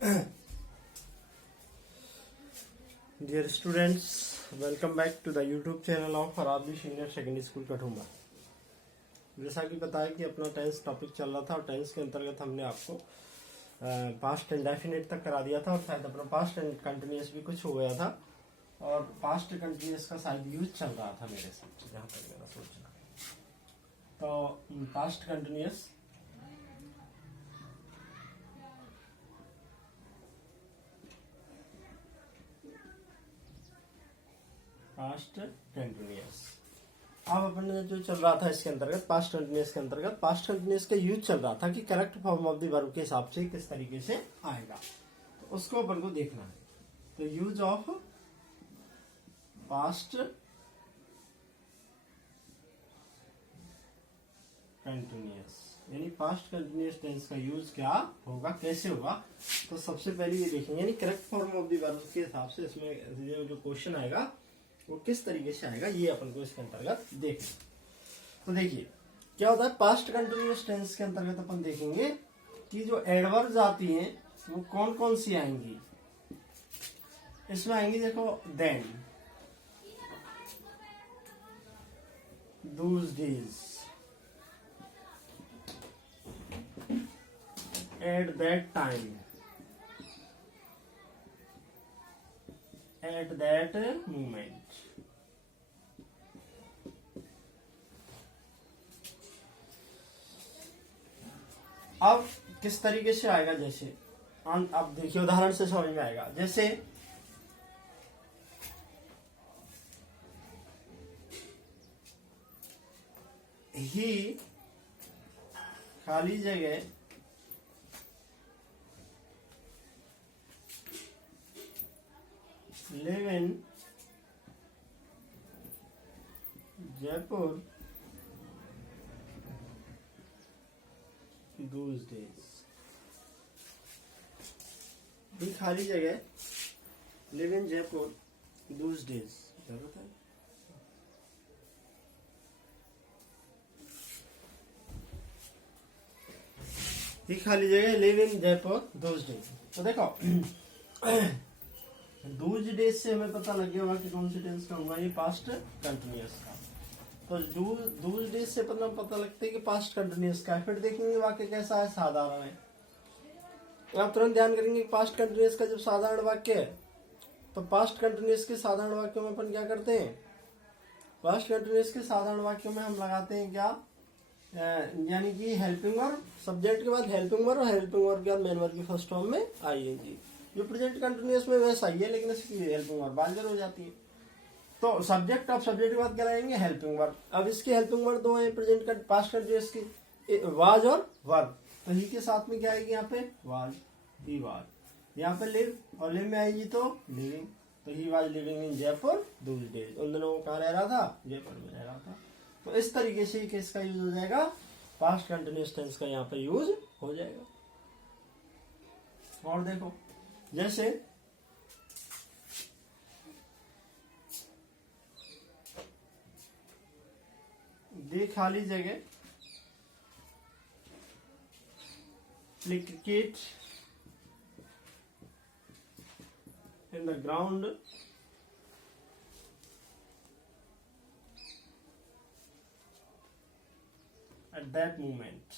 Dear students, welcome back to the YouTube channel of फराबी senior secondary school Kathua. जैसा कि पता है कि अपना टेंस टॉपिक चल रहा था और टेंस के अंतर्गत हमने आपको पास्ट इंडेफिनिट तक करा दिया था और शायद अपना पास्ट एंड कंटिन्यूस भी कुछ हो गया था और पास्ट कंटिन्यूस का शायद यूज चल रहा था मेरे से, जहाँ तक मेरा सोचना। तो पास्ट कंटिन्यूस पास्ट कंटिन्यूस अब अपन ने जो चल रहा था इसके अंतर्गत पास्ट कंटिन्यूस का यूज चल रहा था कि correct form of the verb के हिसाब से किस तरीके से आएगा, तो उसको अपन को देखना है। तो यूज ऑफ पास्ट कंटिन्यूस यानी पास्ट कंटिन्यूस टेंस का यूज क्या होगा, कैसे होगा। तो सबसे पहले ये देखेंगे यानी correct form of the verb के हिसाब से इसमें जो क्वेश्चन आएगा वो किस तरीके से आएगा, ये अपन को इसके अंतर्गत देखना। तो देखिए क्या होता है पास्ट कंटिन्यूअस टेंस के अंतर्गत अपन देखेंगे कि जो एडवर्ब्स आती हैं वो कौन कौन सी आएंगी। इसमें आएंगी देखो then, those days, at that time, at that moment. अब किस तरीके से आएगा, जैसे अब देखिए उदाहरण से समझ में आएगा। जैसे ही खाली जगह live in Jaipur those days। भी खाली जगह live in Jaipur those days जरूरत है। ही खाली जगह live in Jaipur those days। तो देखो those days से हमें पता लग गया होगा कि कौन सी टेंस का होगा, ये पास्ट कंटिन्यूअस का। तो दूज डेज से पता लगता है कि पास्ट कंटिन्यूअस का है। फिर देखेंगे वाक्य कैसा है, साधारण है। आप तुरंत ध्यान करेंगे पास्ट कंटिन्यूअस का जब साधारण वाक्य है तो पास्ट कंटिन्यूअस के साधारण वाक्यों में अपन क्या करते हैं, पास्ट कंटिन्यूअस के साधारण वाक्यों में हम लगाते हैं क्या, यानी कि हेल्पिंग वर्ब, सब्जेक्ट के बाद हेल्पिंग वर्ब और हेल्पिंग वर्ब के बाद मेन वर्ब की फर्स्ट फॉर्म में आईएनजी। जो प्रेजेंट कंटिन्यूअस में वैसा ही है लेकिन इसकी हेल्पिंग वर्ब बाजर हो जाती है। तो सब्जेक्ट ऑफ सब्जेक्ट के बाद क्या लाएंगे, हेल्पिंग वर्ब। अब इसकी हेल्पिंग वर्ब दो है प्रेजेंट का पास्ट कंटिन्यूअस की, वाज और वर्ब। तो ही के साथ में क्या आएगी यहाँ पे, वाज, ही वाज। यहाँ पे लिव और लिव में आएगी तो लिविंग। तो he was living in Jaipur Dooj days. उन दिनों वो कहाँ रह रहा था, जयपुर में रह रहा था। तो इस तरीके से किसका यूज हो जाएगा, पास्ट कंटिन्यूअस टेंस का यहाँ पे यूज हो जाएगा। और देखो जैसे दे खाली जगह play cricket in the ground at that moment,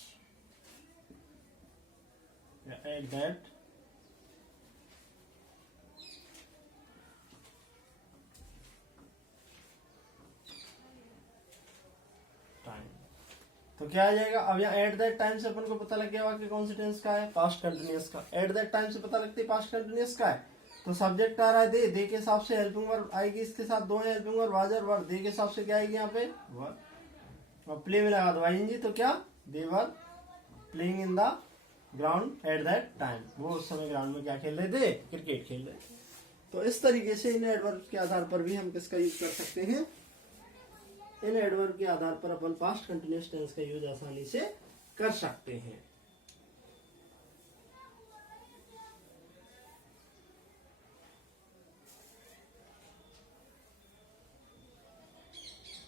eight that time. तो क्या आ जाएगा, अब यहाँ एट दैट टाइम से अपन को पता लग गया कि कौन सी टेंस का है, पास्ट कंटिन्यूअस का। एट दैट टाइम से पता लगती है पास्ट कंटिन्यूअस का है। तो सब्जेक्ट आ रहा है दे के हिसाब से हेल्पिंग वर्ब आएगी, इसके साथ दो हेल्पिंग वर्ब वाज और वर्ब। दे के हिसाब से क्या आएगी यहाँ पे वर्ब, और प्ले में लगा दो आईएनजी। तो क्या, they were playing in the ground at that time. वो उस समय ग्राउंड में क्या खेल रहे थे, क्रिकेट खेल रहे। तो इस तरीके से इन एडवर्ब के आधार पर भी हम किसका यूज कर सकते हैं, इन एडवर्ब के आधार पर अपन पास्ट कंटिन्यूअस टेंस का यूज आसानी से कर सकते हैं।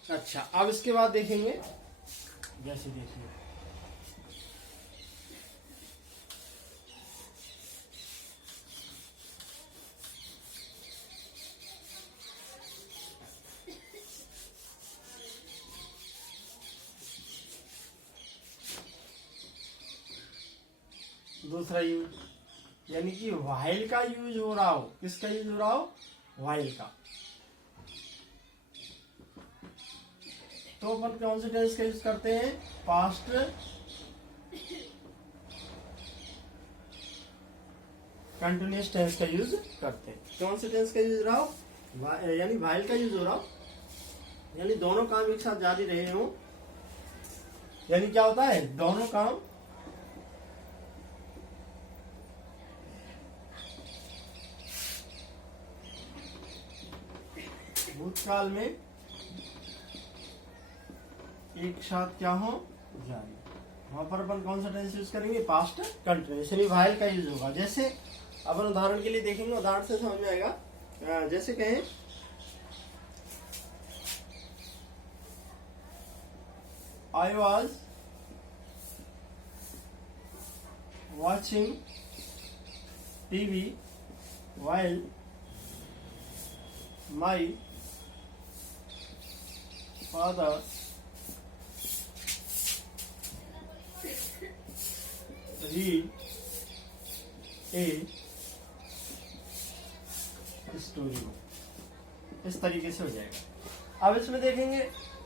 अच्छा, अब इसके बाद देखेंगे, जैसे देखिए दूसरा यूज, यानी कि व्हाइल का यूज हो रहा हो। किसका यूज हो रहा हो? व्हाइल का। तो अपन कौन से टेंस का यूज करते हैं? पास्ट कंटिन्यूअस टेंस का यूज करते हैं। कौन से टेंस का यूज रहा हो? यानी व्हाइल का यूज हो रहा हो, यानी दोनों काम एक साथ जारी रहे हो। यानी क्या होता है? दोनों काम भूतकाल में एक साथ क्या हो? जारी। वहां पर अपन कौन सा टेंस यूज करेंगे? पास्ट कंटिन्यूअस, यानी व्हाइल का यूज होगा। जैसे अपन उदाहरण के लिए देखेंगे, उदाहरण से समझ में आएगा। जैसे कहें I was watching TV while my father read a story book. इस तरीके से हो जाएगा। अब इसमें देखेंगे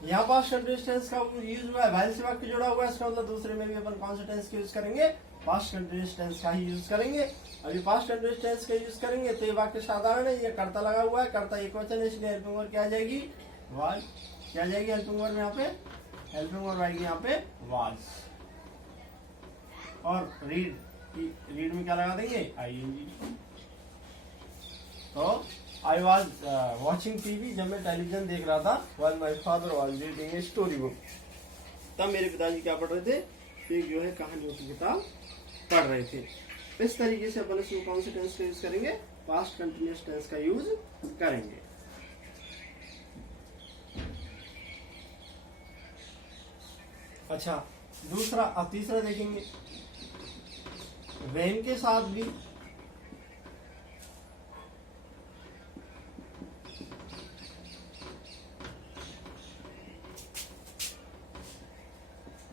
यहाँ पास्ट कंटिन्यूअस टेंस का यूज हुआ है, व्हाइल से वाक्य जुड़ा हुआ है, इसका मतलब दूसरे में भी अपन कौन सा टेंस का यूज करेंगे? पास्ट कंटिन्यूअस टेंस का ही यूज करेंगे। अभी पास्ट कंटिन्यूअस टेंस का यूज करेंगे तो ये वाक्य साधारण है, ये कर्ता लगा हुआ है, कर्ता एक वचन है, इसलिए हेल्पिंग वर्ब क्या आ जाएगी? वाज। क्या आ जाएगी हेल्पिंग वर्ब? यहाँ पे हेल्पिंग वर्ब आएगी यहाँ पे वाज। और रीड में क्या लगा देंगे? ING। तो आई वॉज वॉचिंग टीवी, जब मैं टेलीविजन देख रहा था, while my father was reading a story book, तब मेरे पिताजी क्या पढ़ रहे थे? एक जो है कहानियों की किताब पढ़ रहे थे। इस तरीके से अपन इसमें कौन से टेंस का यूज करेंगे? पास्ट कंटिन्यूअस टेंस का यूज करेंगे। अच्छा, दूसरा। अब तीसरा देखेंगे, वेन के साथ भी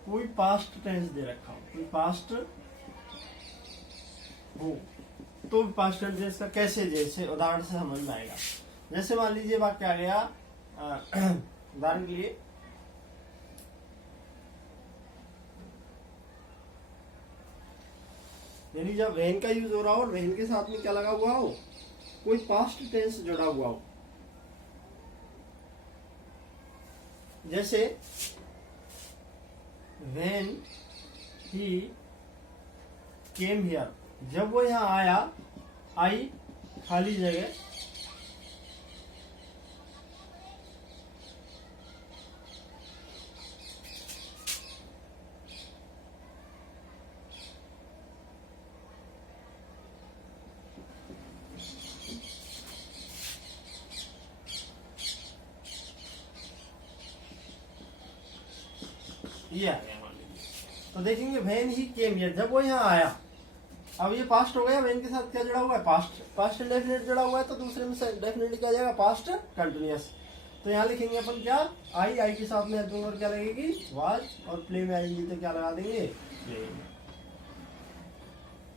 कोई पास्ट टेंस दे रखा हो, कोई पास्ट हो, तो पास्ट टेंस का कैसे? जैसे उदाहरण से समझ में आएगा। जैसे मान लीजिए वाक्य आ गया, उदाहरण के लिए यानी जब वेन का यूज हो रहा हो और वेन के साथ में क्या लगा हुआ हो? कोई पास्ट टेंस जुड़ा हुआ हो। जैसे when he came here, जब वो यहाँ आया, आई खाली जगह, ये आ गया मान लीजिए। तो देखेंगे व्हेन ही केम हियर, जब वो यहाँ आया। अब ये पास्ट हो गया, व्हेन के साथ क्या जुड़ा हुआ है? पास्ट इंडेफिनिट जुड़ा हुआ है, तो दूसरे में डेफिनेटली क्या जाएगा? Past continuous. तो यहाँ लिखेंगे अपन क्या? आई के साथ में हेल्पिंग वर्ब क्या लगेगी? वाज। और प्ले में आएगी तो क्या लगा देंगे? प्ले।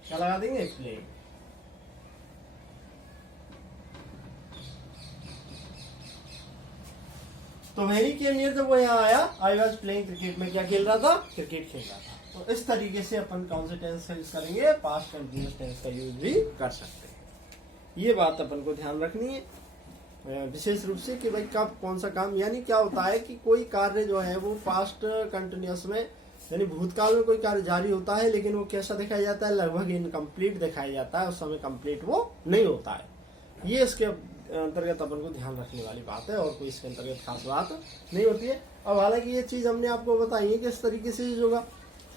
क्या लगा देंगे? प्ले। तो वेरी केम हियर, जब वो यहाँ आया, आई वाज प्लेइंग क्रिकेट, में क्या खेल रहा था? क्रिकेट खेल रहा था। तो इस तरीके से अपन कौन से टेंस का यूज करेंगे? पास्ट कंटिन्यूअस टेंस का यूज भी कर सकते हैं। ये बात अपन को ध्यान रखनी है विशेष रूप से कि भाई कब कौन सा काम, यानी क्या होता है कि कोई कार्य जो है वो पास्ट कंटिन्यूअस में, यानी भूतकाल में कोई कार्य जारी होता है, लेकिन वो कैसा दिखाया जाता है? लगभग इनकम्प्लीट दिखाया जाता है, उस समय कंप्लीट वो नहीं होता है। ये इसके अंतर्गत अपन को ध्यान रखने वाली बात है, और कोई इसके अंतर्गत खास बात नहीं होती है। अब हालांकि ये चीज हमने आपको बताई है कि इस तरीके से यूज होगा,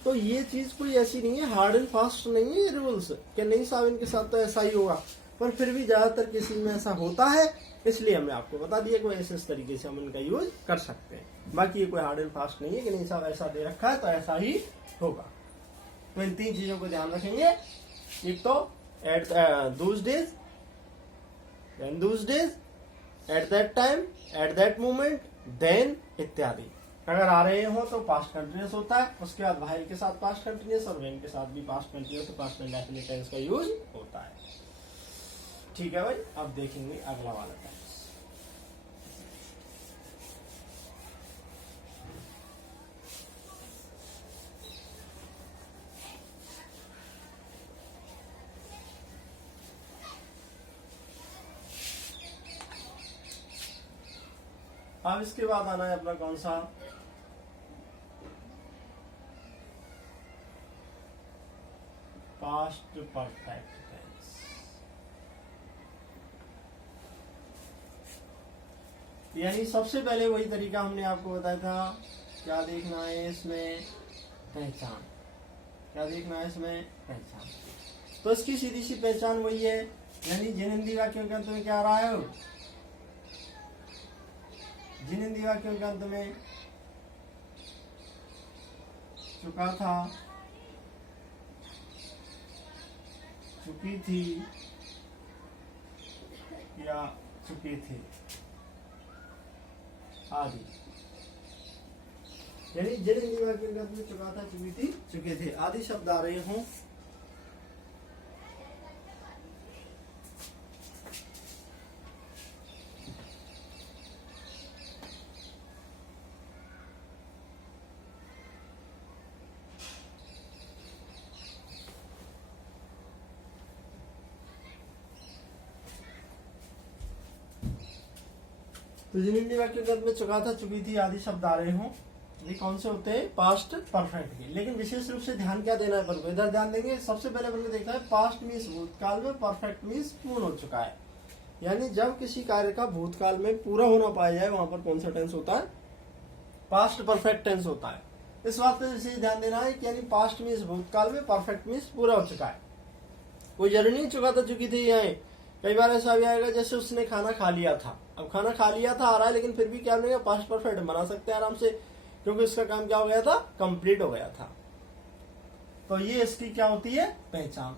तो ये चीज कोई ऐसी नहीं है, हार्ड एंड फास्ट नहीं है रूल्स कि नहीं साहब इनके साथ तो ऐसा ही होगा, पर फिर भी ज्यादातर केसेस में ऐसा होता है, इसलिए हमने आपको बता दिया कि ऐसे इस तरीके से हम इनका यूज कर सकते हैं। बाकी ये कोई हार्ड एंड फास्ट नहीं है कि नहीं साहब ऐसा दे रखा है तो ऐसा ही होगा। तो इन तीन चीजों को ध्यान रखेंगे। एक तो at those days, then those days, at that time, at that moment, then इत्यादि। अगर आ रहे हो तो पास्ट कंटिन्यूअस होता है, उसके बाद वाइल के साथ पास्ट कंटिन्यूअस और व्हेन के साथ भी past continuous past indefinite tense का यूज होता है। ठीक है भाई, अब देखेंगे अगला वाला टेंस। अब इसके बाद आना है अपना कौन सा, पास्ट परफेक्ट टेंस। यानी सबसे पहले वही तरीका हमने आपको बताया था, क्या देखना है इसमें, पहचान। क्या देखना है इसमें, पहचान। तो इसकी सीधी सी पहचान वही है, यानी जिन हिंदी वाक्यों के अंत में क्या आ रहा है, जिन हिंदी वाक्यों के अंत में चुका था, चुकी थी या चुके थे आदि, यानी जिन हिंदी वाक्यों के अंत में चुका था, चुकी थी, चुके थे आदि शब्द आ रहे हों तो जिन हिंदी वाक्यों के अंत में चुका था, चुकी थी आदि शब्द आ रहे हों, ये कौन से होते हैं, पास्ट परफेक्ट के। लेकिन विशेष रूप से ध्यान क्या देना है अपन को, इधर ध्यान देंगे। सबसे पहले अपन ने देखा है पास्ट मीन्स भूतकाल में, परफेक्ट मीन्स पूर्ण हो चुका है। यानी जब किसी कार्य का भूतकाल में पूरा होना पाया जाए, वहां पर कौन सा टेंस होता है, पास्ट परफेक्ट टेंस होता है। इस बात पर विशेष ध्यान देना है कि यानी पास्ट मीन्स भूतकाल में, परफेक्ट मीन्स पूरा हो चुका है। कोई जरूरी नहीं चुका था, चुकी थी यहाँ। कई बार ऐसा भी आएगा जैसे उसने खाना खा लिया था, अब खाना खा लिया था आ रहा है, लेकिन फिर भी क्या बनेगा, पास्ट परफेक्ट बना सकते हैं आराम से, क्योंकि उसका काम क्या हो गया था, कंप्लीट हो गया था। तो ये इसकी क्या होती है, पहचान।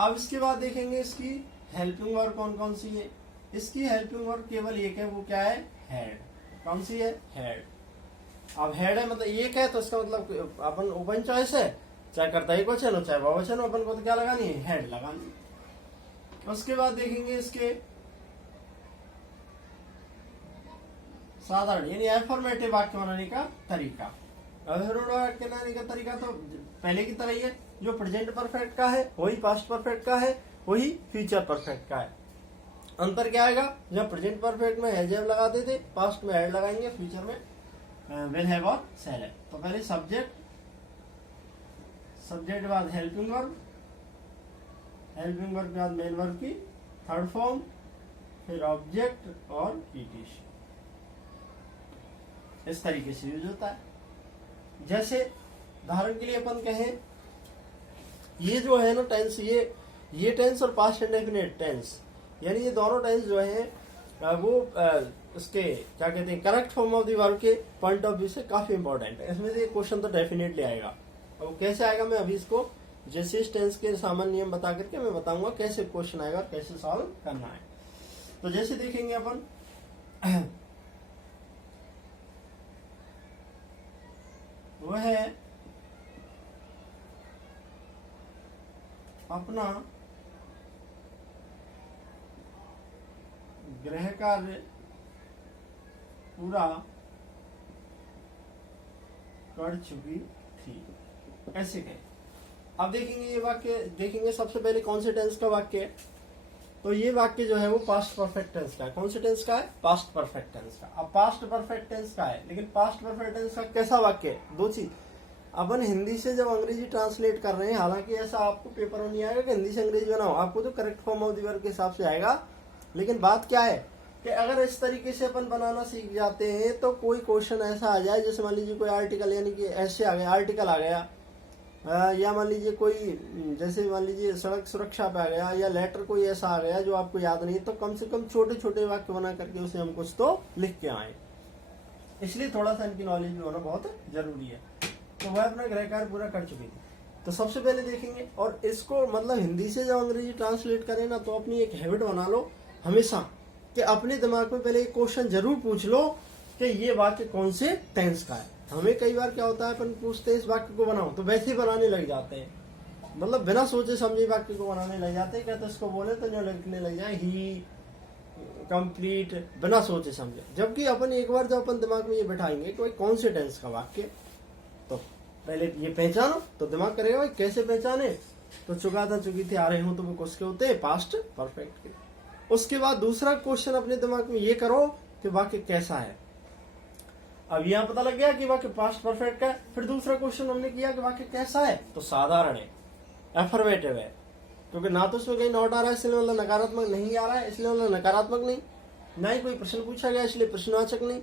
अब इसके बाद देखेंगे इसकी हेल्पिंग वर्ब कौन कौन सी है। इसकी हेल्पिंग वर्ब केवल एक है, वो क्या है, हेड। कौन सी है, हेड। अब हेड है मतलब एक है, तो इसका मतलब अपन ओपन चॉइस है, चाहे करता है क्वेश्चन हो चाहे बहुवचन हो, अपन को तो क्या लगानी है, हेड लगानी। उसके बाद देखेंगे इसके साधारण यानी अफर्मेटिव वाक्य बनाने का तरीका। अफर्मेटिव वाक्य बनाने का तरीका तो पहले की तरह ही है, जो प्रेजेंट परफेक्ट का है वही पास्ट परफेक्ट का है, वही फ्यूचर परफेक्ट का है। अंतर क्या आएगा, जब प्रेजेंट परफेक्ट में हैज हैव लगाते थे, पास्ट में हैड लगाएंगे, फ्यूचर में विल हैव और शैल हैव। तो पहले सब्जेक्ट, सब्जेक्ट के बाद हेल्पिंग वर्ब, हेल्पिंग वर्ब के बाद मेन वर्ब की थर्ड फॉर्म, फिर ऑब्जेक्ट और ईटीसी। इस तरीके से यूज होता है। जैसे उदाहरण के लिए अपन कहें, ये जो है ना टेंस, ये टेंस और पास्ट इंडेफिनिट टेंस, यानी ये दोनों टेंस जो है वो उसके क्या कहते हैं, correct form of the verb के पॉइंट ऑफ व्यू से काफी इंपॉर्टेंट है। इसमें से एक क्वेश्चन तो डेफिनेटली आएगा। अब कैसे आएगा, मैं अभी इसको जैसे इस टेंस के सामान्य नियम बता करके मैं बताऊंगा कैसे क्वेश्चन आएगा और कैसे सॉल्व करना है। तो जैसे देखेंगे अपन, वो है अपना गृह कार्य पूरा कर चुकी थी, ऐसे कहे। अब देखेंगे ये वाक्य, देखेंगे सबसे पहले कौन से टेंस का वाक्य है। तो ये वाक्य जो है वो पास्ट परफेक्ट टेंस का है। कौन से टेंस का है, पास्ट परफेक्ट टेंस का। अब पास्ट परफेक्ट टेंस का है, लेकिन पास्ट परफेक्ट टेंस का कैसा वाक्य है, दो चीज। अपन हिंदी से जब अंग्रेजी ट्रांसलेट कर रहे हैं, हालांकि ऐसा आपको पेपर में नहीं आएगा कि हिंदी से अंग्रेजी बनाओ, आपको तो correct form of the verb के हिसाब से आएगा। लेकिन बात क्या है कि अगर इस तरीके से अपन बनाना सीख जाते हैं तो कोई क्वेश्चन ऐसा आ जाए, जैसे मान लीजिए कोई आर्टिकल, यानी कि ऐसे आ गया, आर्टिकल आ गया, या मान लीजिए कोई, जैसे मान लीजिए सड़क सुरक्षा पे आ गया, या लेटर कोई ऐसा आ गया जो आपको याद नहीं, तो कम से कम छोटे छोटे वाक्य बना करके उसे हम कुछ तो लिख के आए। इसलिए थोड़ा सा इनकी नॉलेज भी होना बहुत जरूरी है। तो वह अपना गृह कार्य पूरा कर चुकी थी। तो सबसे पहले देखेंगे, और इसको मतलब हिंदी से जब अंग्रेजी ट्रांसलेट करें ना, तो अपनी एक हैबिट बना लो हमेशा कि अपने दिमाग में पहले एक क्वेश्चन जरूर पूछ लो कि ये वाक्य कौन से टेंस का है। हमें कई बार क्या होता है, अपन पूछते हैं इस वाक्य को बनाओ, तो वैसे ही बनाने लग जाते हैं, मतलब बिना सोचे समझे वाक्य को बनाने लग जाते हैं। कहते इसको बोले तो जो लिखने लग जाए ही कंप्लीट, बिना सोचे समझे। जबकि अपन एक बार जब अपन दिमाग में ये बैठाएंगे कोई कौन से टेंस का वाक्य, तो पहले ये पहचानो, तो दिमाग करेगा भाई कैसे पहचाने, तो चुका था चुकी थी आ रहे हूं, तो वो किसके होते हैं, पास्ट परफेक्ट के। उसके बाद दूसरा क्वेश्चन अपने दिमाग में ये करो कि वाक्य कैसा है। अब यहाँ पता लग गया कि वाक्य पास्ट परफेक्ट का है। फिर दूसरा क्वेश्चन हमने किया कि वाक्य कैसा है, तो साधारण है, एफर्मेटिव है, क्योंकि ना तो उसमें कहीं नॉट आ रहा है इसलिए मतलब नकारात्मक नहीं आ रहा है, इसलिए मतलब नकारात्मक नहीं, ना ही कोई प्रश्न पूछा गया इसलिए प्रश्नवाचक नहीं।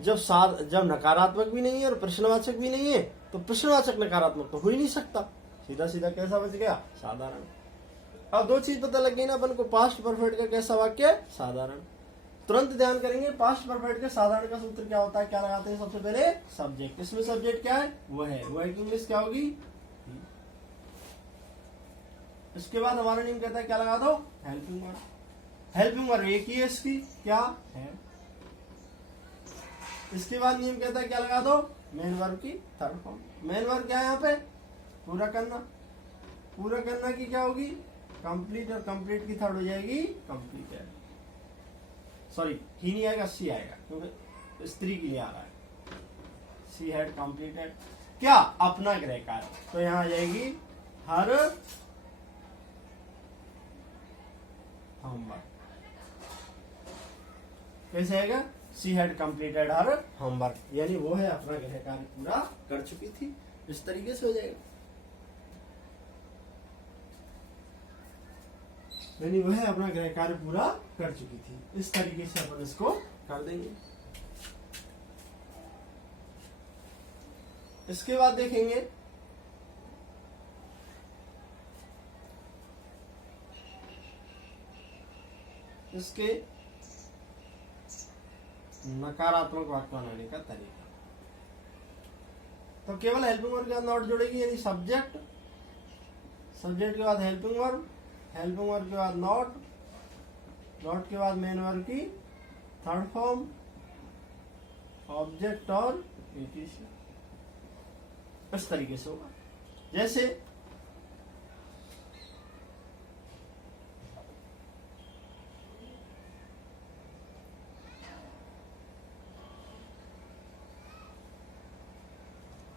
जब नकारात्मक भी नहीं है और प्रश्नवाचक भी नहीं है, तो प्रश्नवाचक नकारात्मक तो हो ही नहीं सकता। सीधा सीधा कैसा बच गया, साधारण। अब दो चीज पता लग गई ना अपन को, पास्ट परफेक्ट का कैसा वाक्य है, साधारण। तुरंत ध्यान करेंगे पास्ट परफेक्ट के साधारण का सूत्र क्या होता है, क्या लगाते हैं सबसे पहले, सब्जेक्ट। इसमें सब्जेक्ट क्या है, वह की इंग्लिश क्या होगी। इसके बाद हमारा नियम कहता है क्या लगा दो, हेल्पिंग वर्ब। हेल्पिंग वर्ब एक ही है इसकी, क्या है। इसके बाद नियम कहता है क्या लगा दो, मेन वर्ब की थर्ड फॉर्म। मेन वर्ब क्या है यहाँ पे, पूरा करना। पूरा करना की क्या होगी, कंप्लीट, और कंप्लीट की थर्ड हो जाएगी कंप्लीटेड। सॉरी ही नहीं आएगा, सी आएगा, क्योंकि स्त्री के लिए आ रहा है। सी हैड कंप्लीटेड क्या, अपना गृह कार्य, तो यहाँ आ जाएगी हर होमवर्क। कैसे आएगा, she had completed her homework, यानी वो है अपना गृह कार्य पूरा कर चुकी थी। इस तरीके से हो जाएगा, यानी वह अपना गृह कार्य पूरा कर चुकी थी। इस तरीके से अपन इसको कर देंगे। इसके बाद देखेंगे इसके नकारात्मक वाक्य बनाने का तरीका। तो केवल हेल्पिंग वर्ब के बाद नॉट जोड़ेगी, यानी सब्जेक्ट, सब्जेक्ट के बाद हेल्पिंग वर्ब, हेल्पिंग वर्ब के बाद नॉट, नॉट के बाद मेन वर्ब की थर्ड फॉर्म, ऑब्जेक्ट और ईटीसी। इस तरीके से होगा। जैसे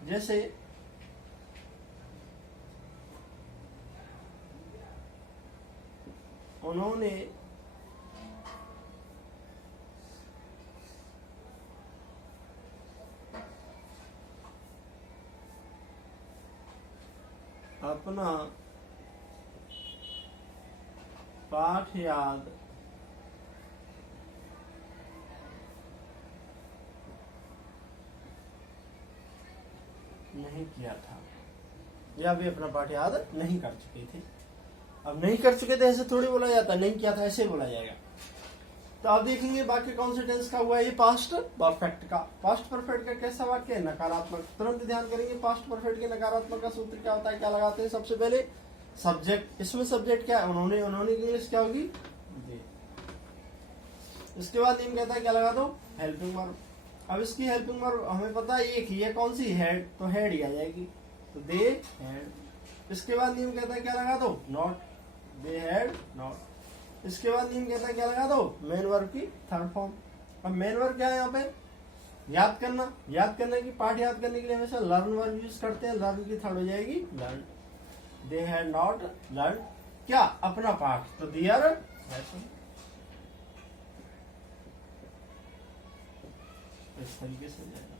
जैसे उन्होंने अपना पाठ याद नहीं किया था, या वे अपना पाठ याद नहीं कर चुके थे। अब नहीं कर चुके थे ऐसे थोड़ी बोला जाता, नहीं किया था ऐसे बोला जाएगा। तो आप देखेंगे वाक्य कौन से टेंस का हुआ है, ये पास्ट परफेक्ट का। पास्ट परफेक्ट का कैसा वाक्य है, नकारात्मक। तुरंत ध्यान करेंगे पास्ट परफेक्ट के नकारात्मक का सूत्र क्या होता है, क्या लगाते हैं सबसे पहले, सब्जेक्ट। इसमें सब्जेक्ट क्या है, उन्होंने, उन्होंने की इंग्लिश क्या होगी, दे। इसके बाद नियम कहता है क्या लगा दो, हेल्पिंग वर्ब। अब इसकी हेल्पिंग वर्ब हमें पता है एक ही है, कौन सी, हेड, तो हेड ही आ जाएगी, तो दे हैड। इसके बाद नियम कहता है क्या लगा दो, नॉट, दे हैड नॉट। इसके बाद नियम कहता है क्या लगा दो, मेन वर्ब की थर्ड फॉर्म। अब मेन वर्ब क्या है यहाँ पे, याद करना। याद करने की, पाठ याद करने के लिए हमेशा लर्न वर्ब यूज करते हैं, लर्न की थर्ड हो जाएगी learn. They had not learn क्या, अपना पाठ, तो दियर लेसन। इस तरीके से जाएगा।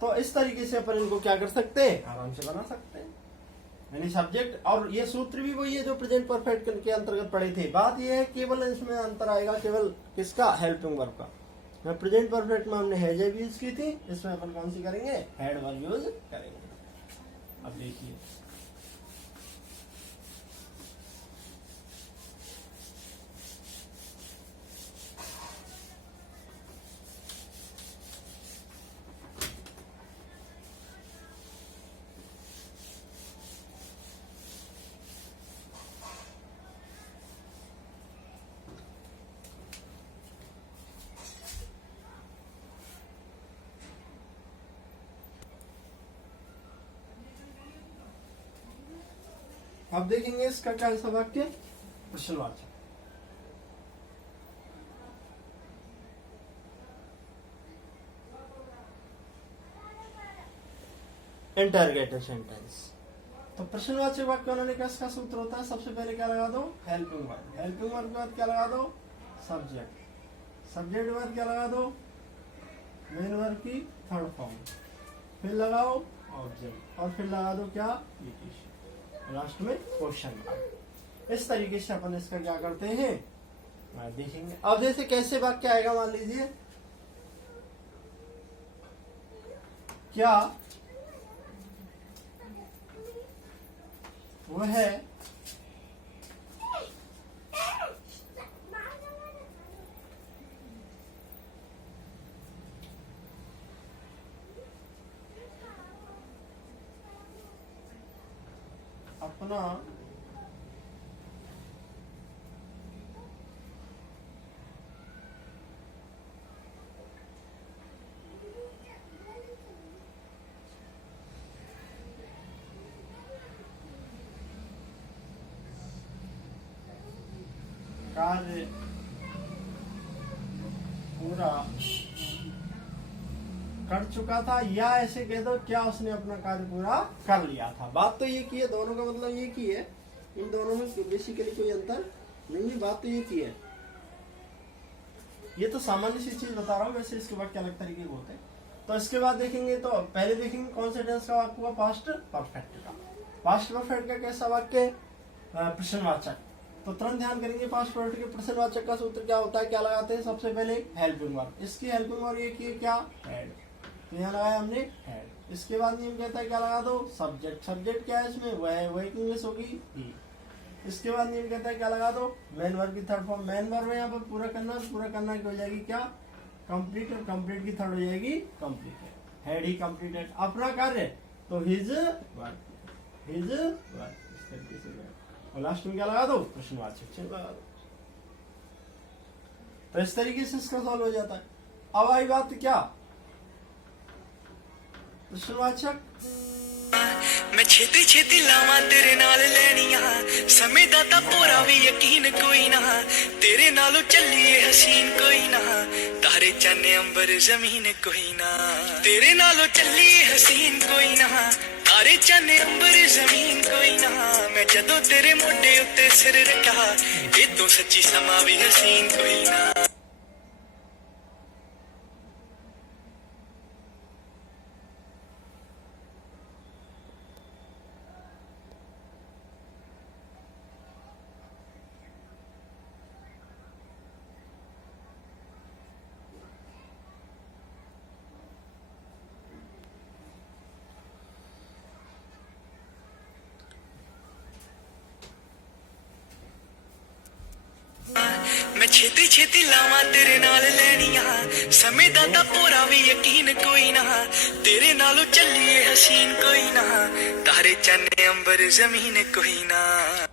तो इस तरीके से अपन इनको क्या कर सकते हैं, आराम से बना सकते हैं। यानी सब्जेक्ट, और ये सूत्र भी वही है जो प्रेजेंट परफेक्ट के अंतर्गत पढ़े थे। बात ये है केवल इसमें अंतर आएगा केवल किसका, हेल्पिंग वर्ब का। प्रेजेंट परफेक्ट में हमने हैज यूज की थी, इसमें अपन कौन सी करेंगे, हैड वर्ब यूज करेंगे। अब देखिए अब देखेंगे इसका क्या है वाक्य, प्रश्नवाचक। Interrogative sentence. तो प्रश्नवाचक वाक्य बनाने का इसका सूत्र होता है, सबसे पहले क्या लगा दो, हेल्पिंग वर्ब। हेल्पिंग वर्ब के बाद क्या लगा दो, सब्जेक्ट। सब्जेक्ट के बाद क्या लगा दो, मेन वर्ब की थर्ड फॉर्म। फिर लगाओ ऑब्जेक्ट और फिर लगा दो क्या, लास्ट में क्वेश्चन मार्क। इस तरीके से अपन इसका क्या करते हैं देखेंगे। अब जैसे कैसे वाक्य आएगा, मान लीजिए क्या वो है अपना कार्य पूरा कर चुका था, या ऐसे कह दो क्या उसने अपना कार्य पूरा कर लिया था। बात तो ये की है, दोनों का मतलब ये की है, इन दोनों में बेसिकली कोई अंतर नहीं है, बात तो ये की है। ये तो सामान्य सी चीज बता रहा हूँ, वैसे इसके बाद क्या अलग तरीके के होते हैं। तो इसके बाद देखेंगे, तो पहले देखेंगे कौन से टेंस का वाक्य हुआ, पास्ट परफेक्ट का। पास्ट परफेक्ट का कैसा वाक्य, प्रश्नवाचक। तो तुरंत ध्यान करेंगे, पास्ट परफेक्ट के प्रश्नवाचक का सूत्र क्या होता है, क्या लगाते हैं, सबसे पहले हेल्पिंग वर्ब। इसकी हेल्पिंग वर्ब ये की क्या, हेड। तो यहाँ लगाया हमने हेड। इसके बाद नियम कहता है क्या लगा दो, सब्जेक्ट। सब्जेक्ट क्या है इसमें, वह इंग्लिश होगी ही। इसके बाद नियम कहता है क्या लगा दो, मेन वर्ब की थर्ड फॉर्म। मेन वर्ब है यहाँ पर पूरा करना, पूरा करना की हो जाएगी क्या, कंप्लीट, और कंप्लीट की थर्ड हो जाएगी कंप्लीटेड। हेड ही कंप्लीटेड अपना कार्य, तो हिज वर्क, हिज वर्क, इस तरीके से। और लास्ट में क्या लगा दो, प्रश्नवाचक लगा दो। तो इस तरीके से इसका सॉल्व हो जाता है। अब आई बात क्या, प्रश्नवाचक। मैं छेती छेती लावा तेरे नाल लैनिया, समय दा तां पूरा भी यकीन कोई ना, तेरे नालों चलिए हसीन कोई ना, तारे चन्ने अंबर जमीन कोई ना, तेरे नालों चलिए हसीन कोई ना, तारे चन्ने अंबर जमीन कोई ना, मैं जदों तेरे मोढे उत्ते सिर रखा, ये तो सच्ची समा भी हसीन कोई ना। मैं छेती छेती लावा तेरे नाल लैनिया, समय दा तां पूरा भी यकीन कोई ना, तेरे नालों चलिए हसीन कोई ना, तारे चन्ने अंबर जमीन कोई ना।